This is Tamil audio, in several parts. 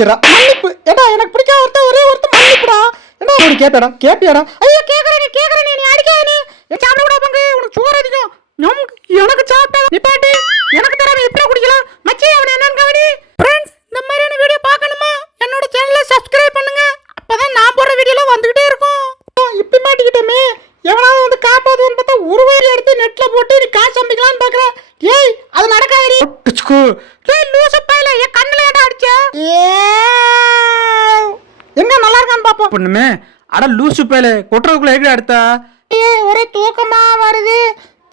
மன்னிப்பு ஏடா எனக்கு பிடிக்காத ஒரே ஒருத்தர் மன்னிப்புடா. ஏடா அப்படி கேப்பியாடா? ஐயோ கேக்குறேன் நீ அடிக்காதே. சாப்பிட கூட பங்கு உனக்கு சுகர் அதிகம். எனக்கு சாப்பிட்டா நிப்பாட்டி எனக்கு தராம எப்படி குடிக்கலாம் மச்சி அவன் என்னன்னு கவனி. ஃப்ரெண்ட்ஸ் இந்த மாதிரியான வீடியோ பார்க்கணுமா என்னோட சேனலை சப்ஸ்கிரைப் பண்ணுங்க. அப்பதான் நான் போடுற வீடியோல வந்துகிட்டே இருக்கும். இப்படி மாட்டிக்கிட்டோமே எவனாவது வந்து காப்பாதுன்னு பார்த்தா உருவையில எடுத்து நெட்ல போட்டு நீ காசு சம்பிக்கலான்னு பாக்குற. ஏய் அது நடக்காது. லூசு பையல என் கண்ணுல ஏடா அடிச்ச? எங்க நல்லா இருக்கான்னு பாப்போம். பொண்ணுமே அட லூசு பையல கொட்டுறதுக்குள்ள எங்க அடுத்தா? ஒரே தூக்கமா வருது.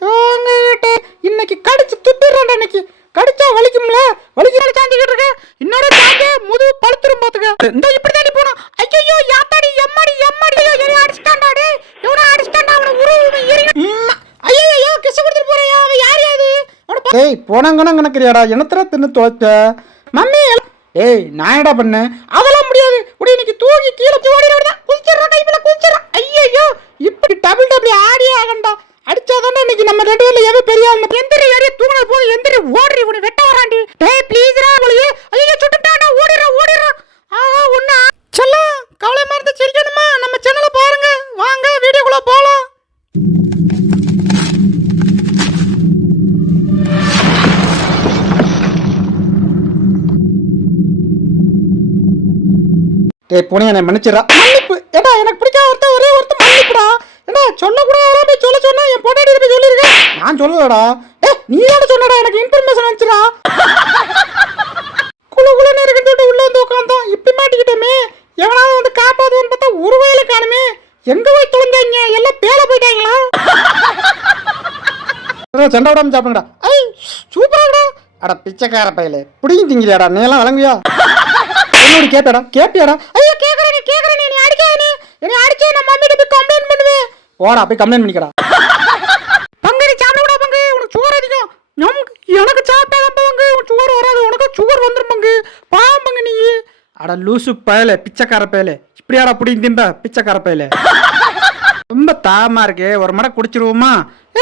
தூங்கிட்டு இன்னைக்கு கடிச்சு துப்பிடுறேன். இன்னைக்கு கடிச்சா வலிக்கும்ல, வலிக்கு சாஞ்சிக்கிட்டு இருக்க. இன்னொரு சாஞ்ச முது பழுத்துரும் பாத்துக்க. இந்த இப்படி தாண்டி போனோம். ஐயோ யாத்தாடி எம்மாடி எவனை அடிச்சிட்டான்டா. டேய் எவனை அடிச்சிட்டான்டா? அவனை உருவமே ஏறி ஐயோ கிச கொடுத்துட்டு போறியா? அவன் யார் யாது? டேய் போனாங்கன்னு கணக்குறியாடா? என்னத்தர தின்னு தோச்ச மம்மி? ஏய் நான் என்னடா பண்ணேன்? அதெல்லாம் முடியாது. உடைய இன்னைக்கு தூக்கி கீழே ஓடிடுறா. குதிச்சிடுறா கைப்பில குதிச்சிடுறா. ஐயோ இப்படி டபுள் ஆடியே ஆகண்டா. அடிச்சாதானே இன்னைக்கு நம்ம ரெண்டு பேர்ல எவ பெரிய ஆளு. எந்திரி ஏறி தூங்குன போது எந்திரி ஓடுறி உன்னை வெட்ட வராண்டி. டேய் ப்ளீஸ்ரா போலியே. ஐயோ சுட்டுட்டாடா. ஓடிடுறா. ஆஹா ஒண்ணா செல்லம் கவலை மறந்து சிரிக்கணுமா? நம்ம சேனலை பாருங்க. வாங்க வீடியோக்குள்ள போலாம். டேய் போனே என்ன மன்னிச்சிரா. மன்னிப்பு ஏடா எனக்கு பிடிக்காத ஒரே ஒருத்தர் மன்னிப்புடா. ஏடா சொல்ல கூட போய் சொல்ல சொன்னா என் பொண்டாட்டி போய் சொல்லிருக்க. நான் சொல்லலடா. டேய் நீ தான சொன்னடா. எனக்கு இன்ஃபர்மேஷன் வந்துச்சுடா. குளுகுளுன்னு இருக்குன்னு சொல்லிட்டு உள்ள வந்து உட்கார்ந்தோம். இப்படி மாட்டிக்கிட்டோமே எவனாவது வந்து காப்பாதுன்னு பார்த்தா உருவையில காணுமே. எங்க போய் தொலைஞ்சாங்க? எல்லாம் பேல போயிட்டாங்களா? சண்டை விடாம சாப்பிடுங்கடா. ஐ சூப்பராடா. அட பிச்சைக்கார பையலே புடிங்க திங்கிறியாடா? நீ எல்லாம் வழங்குவியா? என்னோட கேப்பியாடா? ஐயோ கேக்குறேன் நீ அடிக்காதே. என்னை அடிச்சே நான் மம்மிட்ட போய் கம்ப்ளைன்ட் பண்ணுவேன். போடா போய் கம்ப்ளைன்ட் பண்ணிக்கடா. பங்கு நீ சாப்பிட கூட பங்கு உனக்கு சுகர் அதிகம். எனக்கு சாப்பிட்டா பங்கு உனக்கு சுகர் வராது. உனக்கு சுகர் வந்துரும் பங்கு. பாவம் பங்கு நீ. அட லூசு பயலே பிச்சைக்கார பயலே இப்படியாடா புடிங்க திம்ப பிச்சைக்கார பயலே. ரொம்ப தாமா இருக்கே ஒரு மடை குடிச்சிருவோமா?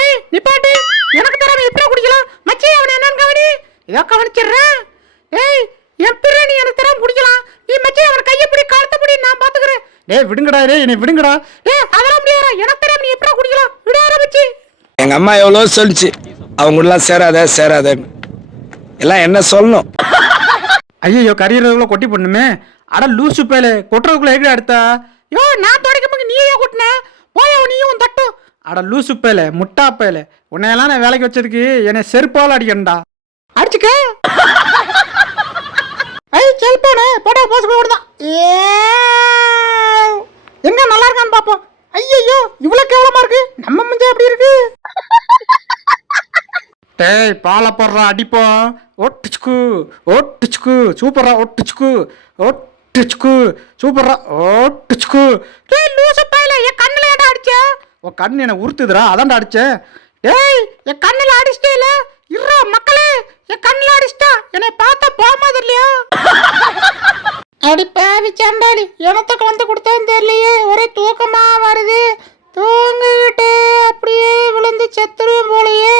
ஏய் நிப்பாட்டு எனக்கு தராம எப்படி குடிக்கலாம் மச்சி? அவன் என்னன்னு கவனி. ஏதோ கவனிச்சிடுறேன். ஏய் என் பிற நீ எனக்கு தராம குடிக்கலாம். நீ மச்சி அவன் கையை பிடி கழுத்த பிடி நான் பாத்துக்கிறேன். டேய் விடுங்கடா. என்னை விடுங்கடா. ஏய் அதெல்லாம் முடியாதா? எனக்கு தராம நீ எப்படி குடிக்கலாம்? விடாத மச்சி. எங்க அம்மா எவ்வளோ சொல்லிச்சு அவங்க எல்லாம் சேராத எல்லாம் என்ன சொல்லணும். ஐயோ கரியறதுக்குள்ள கொட்டி பண்ணுமே. அட லூசு பேலே கொட்டுறதுக்குள்ள எங்க அடுத்தா? யோ நான் தொடக்கும் நீயே கொட்டின போய நீயும் தட்டும். அட லூசு பேலே முட்டா பேலே உன்னையெல்லாம் நான் வேலைக்கு வச்சதுக்கு என்னை செருப்பால் அடிக்கண்டா. அடிச்சுக்க. ஐ செல்போனு போடா போஸ் போடுதான். எங்க நல்லா இருக்கான்னு பாப்போம். ஐயோ இவ்வளவு கேவலமா இருக்கு. நம்ம மஞ்சள் எப்படி இருக்கு? டேய் பாலை போடுறா அடிப்போம். ஓட்டுச்சுக்கு சூப்பரா ஒட்டுச்சுக்கு சூப்பரா ஓட்டுச்சுக்கு. டேய் லூசு பையல என் கண்ணுல ஏடா அடிச்ச? உன் கண்ணு என்ன உறுத்துதுடா அதான்டா அடிச்சேன். டேய் என் கண்ணுல அடிச்சிட்டேல இருறா மக்களே. என் கண்ணுல அடிச்சிட்டா என்னை பார்த்தா போமா தெரியலையா? அடி பாவி சண்டாடி எனத்த கலந்து கொடுத்தான்னு தெரியலையே. ஒரே தூக்கமா வருது. தூங்கிட்டு அப்படியே விழுந்து செத்துருவேன் போலையே.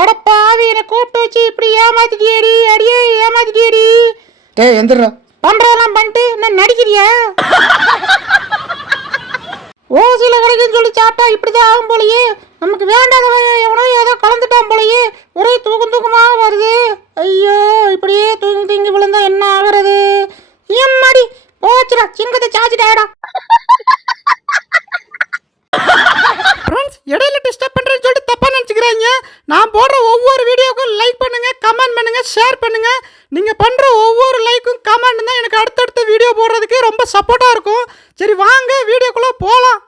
அட பாவி என்னை கூப்பிட்டு வச்சு இப்படி ஏமாத்திட்டியடி. அடியே ஏமாத்திட்டியடி. டேய் எந்திரா. பண்றதெல்லாம் பண்ணிட்டு நான் நடிக்கிறியா? ஓசில கிடைக்குன்னு சொல்லி சாப்பிட்டா இப்படிதான் ஆகும் போலையே. நமக்கு வேண்டாத எவனோ ஏதோ கலந்துட்டான் போலையே. ஒரே தூக்கமா வருது. ஐயோ இப்படியே தூங்கி விழுந்தா என்ன ஆகுறது? எம்மாடி போச்சுடா சிங்கத்தை சாச்சிட்டாடா. ஃப்ரெண்ட்ஸ் இடையில டிஸ்டர்ப் பண்றேன்னு சொல்லிட்டு தப்பா நினைச்சுக்கிறாங்க. நான் போடுற ஒவ்வொரு வீடியோக்கும் லைக் பண்ணுங்க, கமெண்ட் பண்ணுங்க, ஷேர் பண்ணுங்க. நீங்க பண்ற ஒவ்வொரு லைக்கும் கமெண்ட் தான் எனக்கு அடுத்தடுத்த வீடியோ போடுறதுக்கு ரொம்ப சப்போர்ட்டா இருக்கும். சரி வாங்க வீடியோக்குள்ள போலாம்.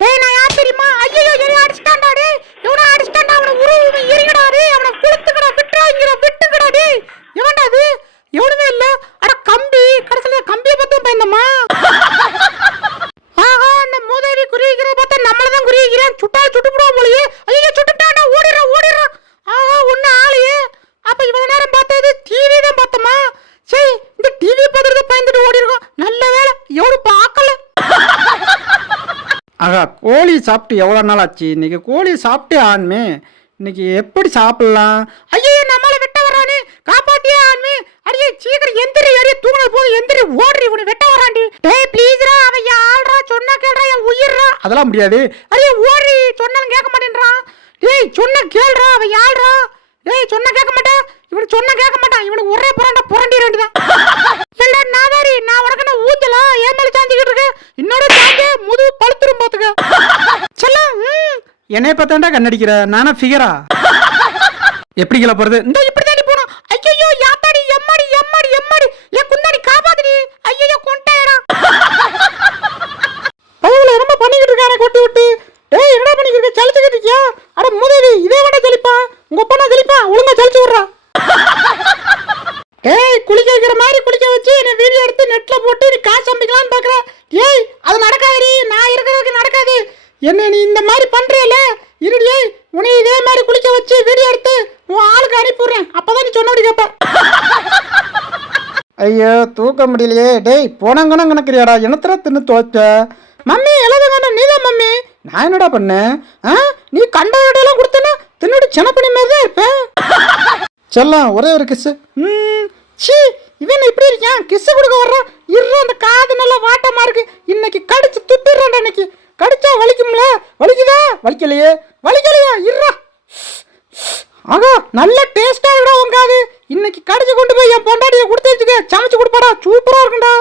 டேய் நான் யார் தெரியுமா? ஐயோ என்னை அடிச்சிட்டான்டா. டேய் இவனை அடிச்சிட்டான்டா. அவனை உருவமே எரிங்கடா. டேய் அவனை குளுத்துக்கடா விட்டுக்கடா. டேய் எவன்டா அது? எவனுமே இல்ல. அட கம்பி கடைசில கம்பியை பார்த்து பயந்தம்மா. ஆஹா அந்த மூதேவி குறிக்கிற பார்த்தா நம்மளதான் குறிக்கிறேன். சுட்டுப்புடுவோம் போலயே. ஐயோ சுட்டுட்டான்டா. ஓடிடுறா. ஆஹா ஒன்னும் ஆளையே. அப்ப இவ்வளவு நேரம் பார்த்தது டிவி தான் பார்த்தோமா? சரி இந்த டிவி பார்த்துட்டு பயந்துட்டு ஓடிருக்கோம். நல்ல வேலை எவனும் பார்க்கல. ஆகா கோழி சாப்பிட்டு எவ்வளோ நாள் ஆச்சு? இன்னைக்கு கோழி சாப்பிட்டே ஆன்மே. இன்னைக்கு எப்படி சாப்பிடலாம்? ஐயோ நம்மளை விட்ட வரானே காப்பாத்தியே ஆன்மே. அடியே சீக்கிரம் எந்திரி அடியே தூங்குறது போது எந்திரி ஓடுறி உன்னை வெட்ட வராண்டி டேய் ப்ளீஸ்ரா அவன் ஆள்றா சொன்னா கேள்றா என் உயிர்றா அதெல்லாம் முடியாது அடியே ஓடுறி சொன்னாலும் கேட்க மாட்டேன்றான் டேய் சொன்னா கேள்றா அவன் ஆள்றா டேய் சொன்னா கேட்க மாட்டேன் இவனுக்கு சொன்னா கேட்க மாட்டான் இவனுக்கு ஒரே புரண்டி வேண்டியதான் இல்ல நாதாரி நான் உனக்கு நான் ஊத்தல ஏன் மேல சாஞ்சிக்கிட்டு இருக்கேன் இன்னொரு சாஞ்சு முதுகு பழுத்துரும் பாத்துக்க செல்லம் என்னைய பார்த்தாண்டா கண்ணடிக்கிற நானா ஃபிகரா எப்படி கீழே போறது இந்த இப்படி தாண்டி போனோம் ஐயோ யாத்தாடி எம்மாடி எம்மாடி எம்மாடி என் குந்தாடி காப்பாத்துடி ஐயோ கொண்டேடா பையல என்ன பண்ணிக்கிட்டு இருக்கானே கொட்டி விட்டு டேய் என்னடா பண்ணிக்கிட்டு இருக்க சலிச்சுக்கிட்டு இருக்கியா அட முதவி இதே வேணா ஜலிப்பா உங்க அப்பா நான் ஜலிப்பா ஒழுங்கா ஜலிச்சு விடுறா டேய் குளிக்க வைக்கிற மாதிரி குளிக்க வச்சு என்ன வீடியோ எடுத்து நெட்ல போட்டு நீ காசு சம்பிக்கலாம்னு பாக்குற ஏய் அது நடக்காதடி நான் இருக்கிறதுக்கு நடக்காது என்ன நீ இந்த மாதிரி பண்றேல இருடியே உன்னை இதே மாதிரி குளிக்க வச்சு வீடியோ எடுத்து உன் ஆளுக்கு அனுப்பிடுறேன் அப்பதான் நீ சொன்னபடி கேப்ப ஐயோ தூக்க முடியலையே டேய் போனாங்கன்னு கணக்குறியாடா என்னத்தர தின்னு தோச்ச மம்மி எழுதுங்க நீதான் மம்மி நான் என்னடா பண்ணேன் நீ கண்ட இடையெல்லாம் கொடுத்தேன்னா தின்னுட்டு சின்னப்பணி மாதிரி தான் இருப்பேன் செல்லம் ஒரே ஒரு கிஸ் சீ இவன் இப்படி இருக்கான் கிஸ் கொடுக்க வர்றான் இருற அந்த காது நல்லா வாட்டமா இருக்கு இன்னைக்கு கடிச்சு துப்பிடுறான்டா இன்னைக்கு கடிச்சா வலிக்கும்ல வலிக்குதா வலிக்கலையா இருறா ஆகா நல்ல டேஸ்டா விட உங்காது இன்னைக்கு கடிச்சு கொண்டு போய் என் பொண்டாட்டியை கொடுத்து வச்சுக்க சமைச்சு கொடுப்பாடா சூப்பரா இருக்கும்டா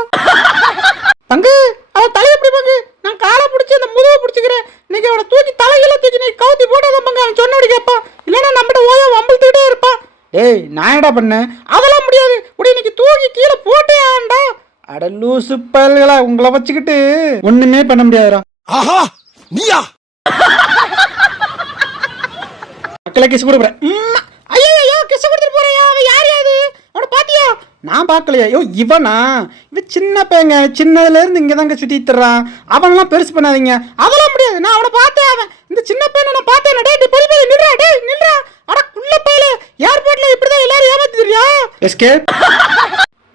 பங்கு அவ தலையை எப்படி பங்கு நான் காலை பிடிச்சி அந்த முதுவை பிடிச்சிக்கிறேன் இன்னைக்கு அவனை தூக்கி தலையில தூக்கி நீ கவுத்தி போட்டாதான் பங்கு அவன் சொன்னபடி கேட்பான் இல்லைன்னா நம்மகிட்ட ஓய வம்பழுத்துக்கிட்டே இருப்பான் டேய் நான் என்னடா பண்ணேன் அதெல்லாம் முடியாது உடைய இன்னைக்கு தூக்கி கீழே போட்டே ஆண்டா அட லூசு பயல்களா உங்களை வச்சுக்கிட்டு ஒண்ணுமே பண்ண முடியாதுடா ஆஹா நீயா மக்களை கிஸ் கொடுக்குறேன் ஐயோ கிஸ் கொடுத்துட்டு போறியா அவன் யார் அது அவனை பாத்தியா நான் பார்க்கலையா ஐயோ இவனா இவன் சின்ன பையங்க சின்னதுல இருந்து இங்க தாங்க சுத்தி தர்றான் அவனெல்லாம் பெருசு பண்ணாதீங்க அதெல்லாம் முடியாது நான் அவனை பார்த்தேன் அவன் இந்த சின்ன பையனை நான் பார்த்தேன் டேய் பெரிய பையன் நில்றா அட குள்ள பையல ஏர்போர்ட்ல இப்படிதான் எல்லாரும் ஏமாத்திடுறியா எஸ்கேப்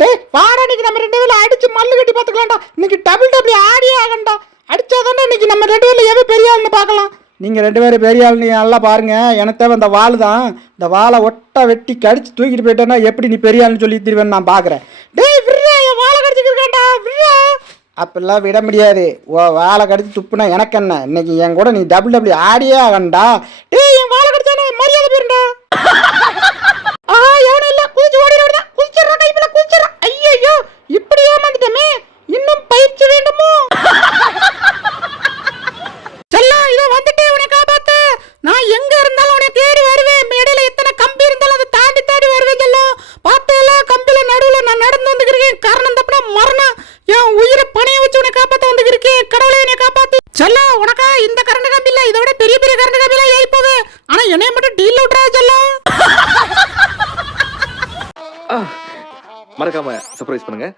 டேய் வாடா இன்னைக்கு நம்ம ரெண்டு பேரும் அடிச்சு மல்லு கட்டி பாத்துக்கலாம்டா இன்னைக்கு டபுள் ஆடியே ஆகண்டா அடிச்சாதானே இன்னைக்கு நம்ம ரெண்டு பேர்ல எவன் பெரிய ஆளுன்னு பார்க்கலாம் நீங்க ரெண்டு பேரும் பெரிய ஆளுன்னு நல்லா பாருங்க எனக்கு தேவை இந்த வாள் தான் இந்த வாளை ஒட்டா வெட்டி கடிச்சு தூக்கிட்டு போயிட்டேன்னா எப்படி நீ பெரிய ஆளுன்னு சொல்லி திருவேன்னு நான் பாக்குறேன் டேய் விடுறா என் வாளை கடிச்சுக்கிருக்காண்டா விடுறா அப்பெல்லாம் விட முடியாது ஓ வாளை கடிச்சு துப்புனா எனக்கு என்ன இன்னைக்கு என் கூட நீ டபுள் ஆடியே ஆகண்டா டேய் என் வாளை கடிச்சானே மரியாதை போயிருண்டா எவனும் இல்ல குதிச்சு ஓடிடுறா குதிச்சிடறா கைப்பில குதிச்சிடறா ஐயோ இப்படி ஏமாந்துட்டமே இன்னும் பயிற்சி வேண்டுமோ செல்லம் இதை வந்துட்டே உன்னை காப்பாத்து நான் எங்க இருந்தாலும் உன்னை தேடி வருவேன் மேடையில எத்தனை கம்பி இருந்தாலும் அதை தாண்டி வருவேன் செல்லம் பார்த்தேல கம்பில நடுவுல நான் நடந்து வந்துக்கிறேன் காரணம் தப்புனா மரணம் என் உயிரை பணைய வச்சு உன்னை காப்பாத்த வந்துக்கிறேன் கடவுளே என்னை காப்பாத்து செல்லம் உனக்கா இந்த கரண்ட் கம்பி இல்ல இதை விட பெரிய கரண்ட் கம்பி எல்லாம் ஏறி போகுது ஆனா என்னைய மட்டும் டீல் விட்டுறா செல்லம் மறக்காம சர்ப்ரைஸ் பண்ணுங்க